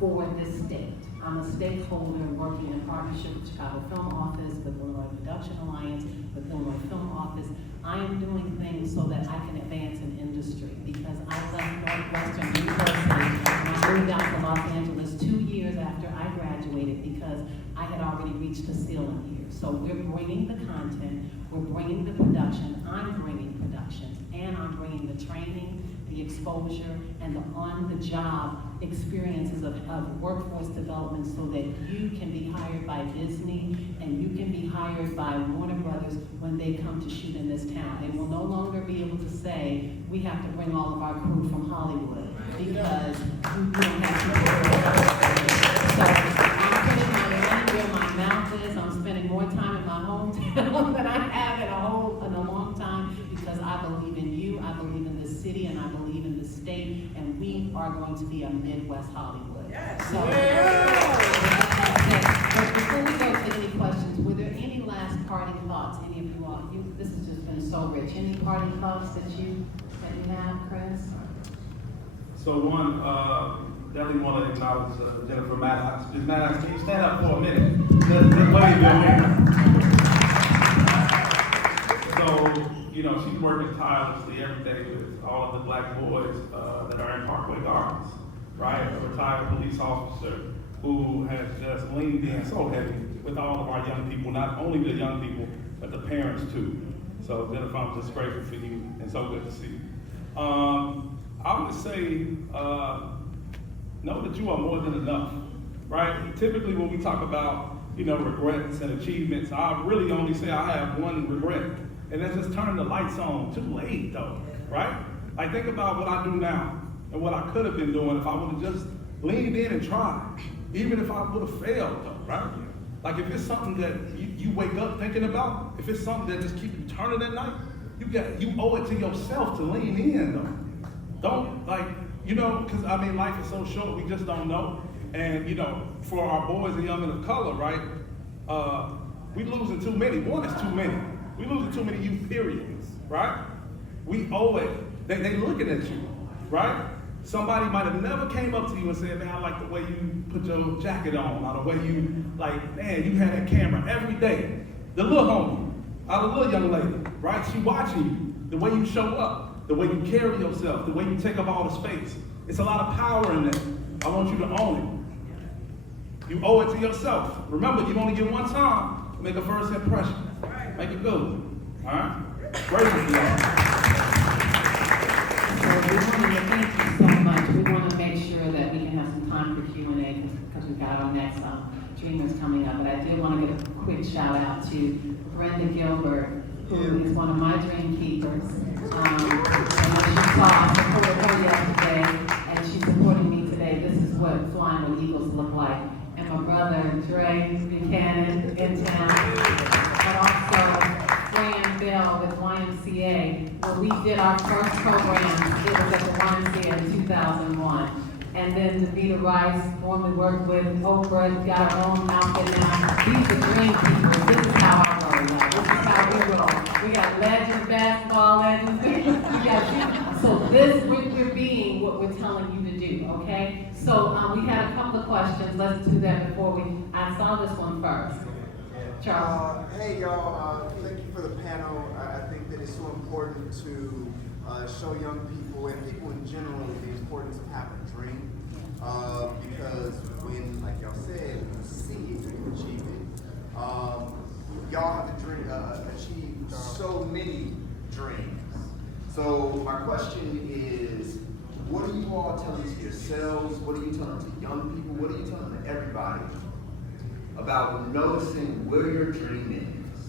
for this state. I'm a stakeholder working in partnership with Chicago Film Office, with Illinois Production Alliance, with Illinois Film Office. I am doing things so that I can advance in industry, because I left Northwestern University and I moved out to Los Angeles 2 years after I graduated, because I had already reached the ceiling here. So we're bringing the content, we're bringing the production, I'm bringing production, and I'm bringing the training, the exposure, and the on-the-job experiences of workforce development, so that you can be hired by Disney and you can be hired by Warner Brothers when they come to shoot in this town. They will no longer be able to say, we have to bring all of our crew from Hollywood because we don't have to. So I'm putting my money where my mouth is. I'm spending more time in my hometown than I have in a long time, because I believe in you, I believe in this city, and I believe in the state, and we are going to be a Midwest Hollywood. Yes. So, but before we go to any questions, were there any last parting thoughts, any of you all? This has just been so rich. Any parting thoughts that you have, Chris? So one, definitely want to acknowledge Jennifer Maddox. Ms. Maddox, can you stand up for a minute? Just wave your hand. So, you know, she's working tirelessly every day with all of the Black boys that are in Parkway Gardens, right? A retired police officer who has just leaned in so heavy with all of our young people, not only the young people, but the parents too. So Jennifer, I'm just grateful for you, and so good to see you. I would say, know that you are more than enough, right? Typically when we talk about, you know, regrets and achievements, I really only say I have one regret, and that's just turning the lights on too late though, right? Like, think about what I do now and what I could have been doing if I would have just leaned in and tried, even if I would have failed though, right? Like, if it's something that you wake up thinking about, if it's something that just keeps you turning at night, you owe it to yourself to lean in though. Don't, like, you know, because I mean, life is so short, we just don't know. And, you know, for our boys and young men of color, right, we losing too many. One is too many. We losing too many youth, period, right? We owe it. They looking at you, right? Somebody might have never came up to you and said, man, I like the way you put your jacket on, or the way you, like, man, you had that camera every day. The little homie, or the little young lady, right? She watching you, the way you show up, the way you carry yourself, the way you take up all the space. It's a lot of power in that. I want you to own it. You owe it to yourself. Remember, you only get one time to make a first impression. Make it good. All right? Grateful for y'all. So we want to thank you so much. We want to make sure that we can have some time for Q&A, because we've got our next Dreamers coming up. But I did want to give a quick shout out to Brenda Gilbert, who is one of my Dreamkeepers. And she saw I supported her yesterday, and she's supporting me today. This is what flying with eagles look like. And my brother, Dre Buchanan, in town, but also Fran Bell with YMCA, where we did our first program. It was at the YMCA in 2001. And then Danita Rice, formerly worked with Oprah, got our own outfit now. These are Dreamkeepers. This is how I roll. Like, this is how we roll. We got legends, basketball legends. So this, we're being what we're telling you to do, okay? So we had a couple of questions. Let's do that before I saw this one first. Charles. Hey y'all, thank you for the panel. I think that it's so important to show young people and people in general the importance of having a dream. Because when, like y'all said, you see it, you achieve it. Y'all have to dream, achieve so many dreams. So my question is, what are you all telling to yourselves? What are you telling to young people? What are you telling to everybody about noticing where your dream is,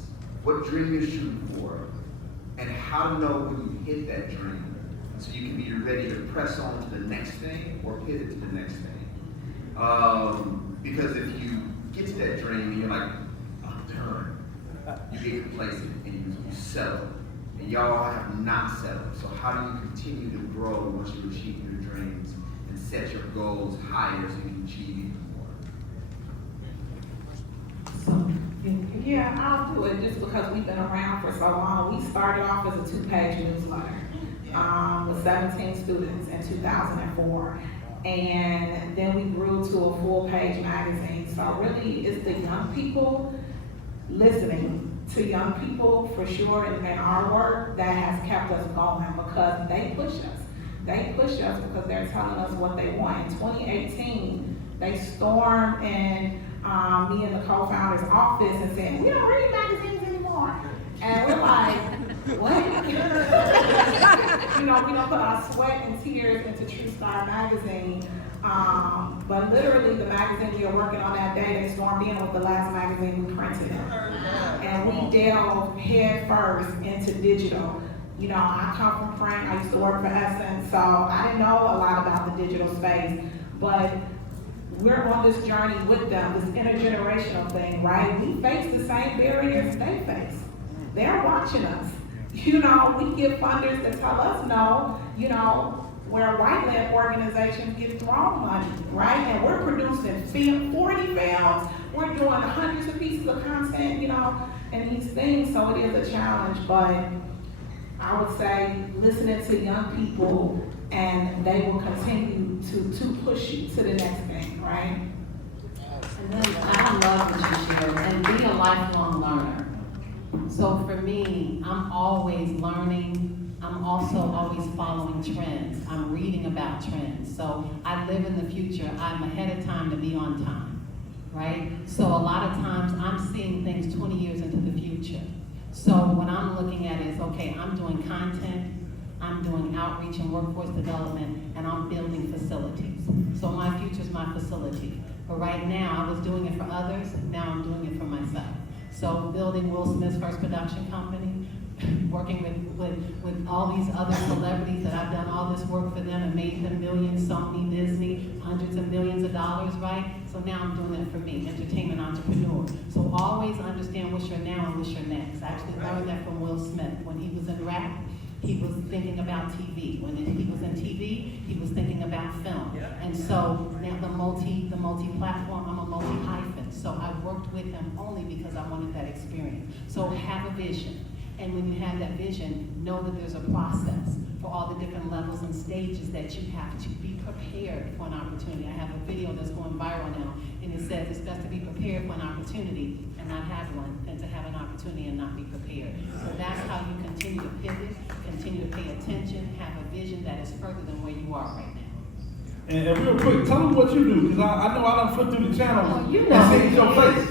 what dream you're shooting for, and how to know when you hit that dream so you can be ready to press on to the next thing or pivot to the next thing. Because if you get to that dream and you're like, I'm done, you get complacent and you settle. And y'all have not settled. So how do you continue to grow once you achieve your dreams and set your goals higher so you can achieve even more? Yeah, I'll do it just because we've been around for so long. We started off as a 2-page newsletter with 17 students in 2004. And then we grew to a full-page magazine. So really, it's the young people listening to young people for sure in our work that has kept us going because they push us. They push us because they're telling us what they want. In 2018, they stormed in me and the co-founder's office and said, we don't read magazines anymore. And we're like, what? You know, we don't put our sweat and tears into True Star magazine. But literally the magazine we were working on that day, they stormed in with the last magazine we printed. And we delved head first into digital. You know, I come from print, I used to work for Essence, so I didn't know a lot about the digital space. But we're on this journey with them, this intergenerational thing, right? We face the same barriers they face. They're watching us. You know, we get funders that tell us no, you know, where white-led organizations get thrown money, right? And we're producing 40 films, we're doing hundreds of pieces of content, you know, and these things, so it is a challenge, but I would say listening to young people and they will continue to push you to the next thing, right? And then I love what you shared, and be a lifelong learner. So for me, I'm always learning. I'm also always following trends. I'm reading about trends. So I live in the future. I'm ahead of time to be on time, right? So a lot of times I'm seeing things 20 years into the future. So when I'm looking at it, it's okay, I'm doing content, I'm doing outreach and workforce development, and I'm building facilities. So my future is my facility. But right now, I was doing it for others, now I'm doing it for myself. So building Will Smith's first production company, working with all these other celebrities that I've done all this work for them and made them millions, Sony, Disney, hundreds of millions of dollars, right? So now I'm doing that for me, entertainment entrepreneur. So always understand what's your now and what's your next. I actually learned that from Will Smith. When he was in rap, he was thinking about TV. When he was in TV, he was thinking about film. And so now the multi-platform, I'm a multi-hyphen. So I worked with him only because I wanted that experience. So have a vision. And when you have that vision, know that there's a process for all the different levels and stages that you have to be prepared for an opportunity. I have a video that's going viral now, and it says it's best to be prepared for an opportunity and not have one than to have an opportunity and not be prepared. So that's how you continue to pivot, continue to pay attention, have a vision that is further than where you are right now. And real quick, tell them what you do, because I know I done flipped through the channel You know. and seen your face.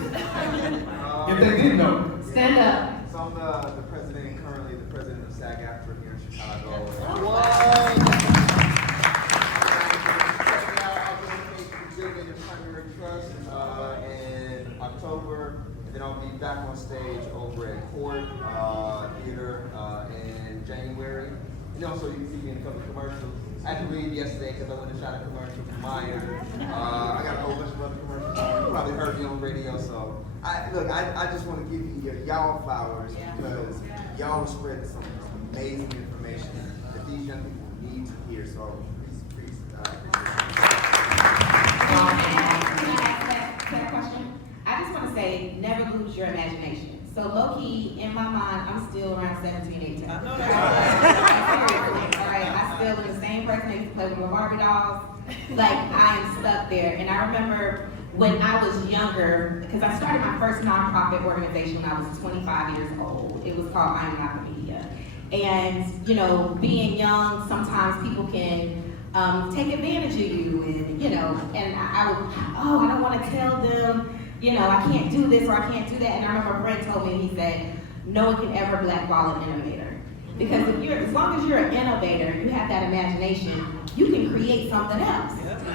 If they didn't know. Stand up. So I'm the president, currently the president of SAG-AFTRA here in Chicago. I'll be in Primary Trust in October, and then I'll be back on stage over at Court Theater in January. And also you can see me in a couple of commercials. I had to leave yesterday because I went and shot a commercial for Meyer. I got a whole bunch of other commercials. You probably heard me on radio, so I just want to give you y'all flowers because y'all spread some amazing information that these young people need to hear. So please. Question. I just want to say, never lose your imagination. So low-key, in my mind, I'm still around 17, 18. I know that. All right, I still am the same person that used to play with my Barbie dolls. Like, I am stuck there. And I remember when I was younger, because I started my first nonprofit organization when I was 25 years old. It was called I Am Not the Media. And, you know, being young, sometimes people can take advantage of you, and, you know, and I don't want to tell them, you know, I can't do this or I can't do that. And I remember a friend told me, he said, no one can ever blackball an innovator. Because as long as you're an innovator, you have that imagination, you can create something else.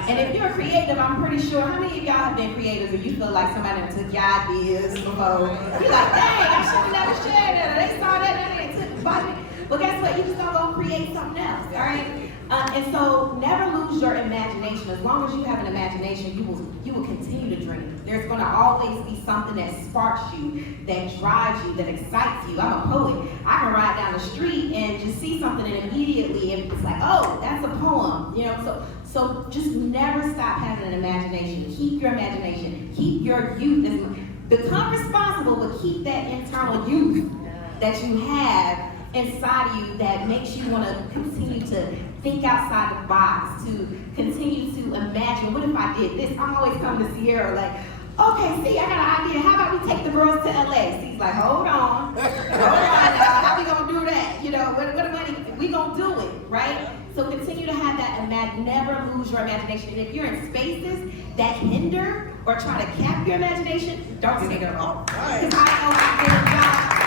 And if you're creative, I'm pretty sure, how many of y'all have been creators and you feel like somebody that took your ideas before? You're like, dang, I should have never shared that, or they saw that and they took it by me. Well, guess what? You just don't go create something else, all right? And so never lose your imagination. As long as you have an imagination, you will continue to dream. There's gonna always be something that sparks you, that drives you, that excites you. I'm a poet. I can ride down the street and just see something and immediately it's like, oh, that's a poem. You know, so just never stop having an imagination. Keep your imagination. Keep your youth. Become responsible, but keep that internal youth that you have inside of you that makes you want to continue to think outside the box, to continue to imagine, what if I did this? I'm always coming to Sierra like, okay, see, I got an idea. How about we take the girls to LA? She's like, hold on now, how we gonna do that? You know, what money, we gonna do it, right? So continue to have that, never lose your imagination. And if you're in spaces that hinder or try to cap your imagination, don't stay there alone. Because I know I've been in jobs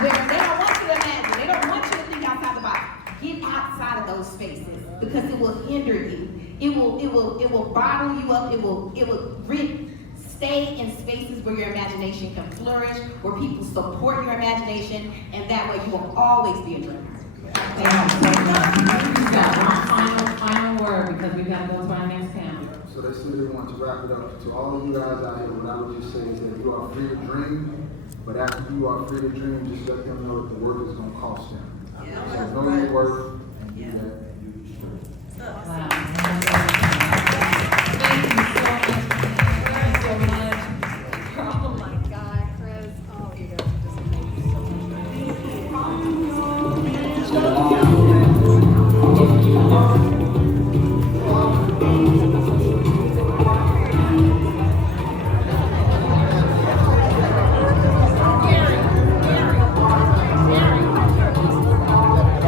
where they don't want you to imagine, they don't want you to think outside the box. Get outside of those spaces because it will hinder you. It will bottle you up. It will stay in spaces where your imagination can flourish, where people support your imagination, and that way you will always be a dreamer. We've got one final word because we've got to go to our next panel. So they said they want to wrap it up. To all of you guys out here, what I would just say is that you are free to dream, but after you are free to dream, just let them know that the work is going to cost them. So know your worth,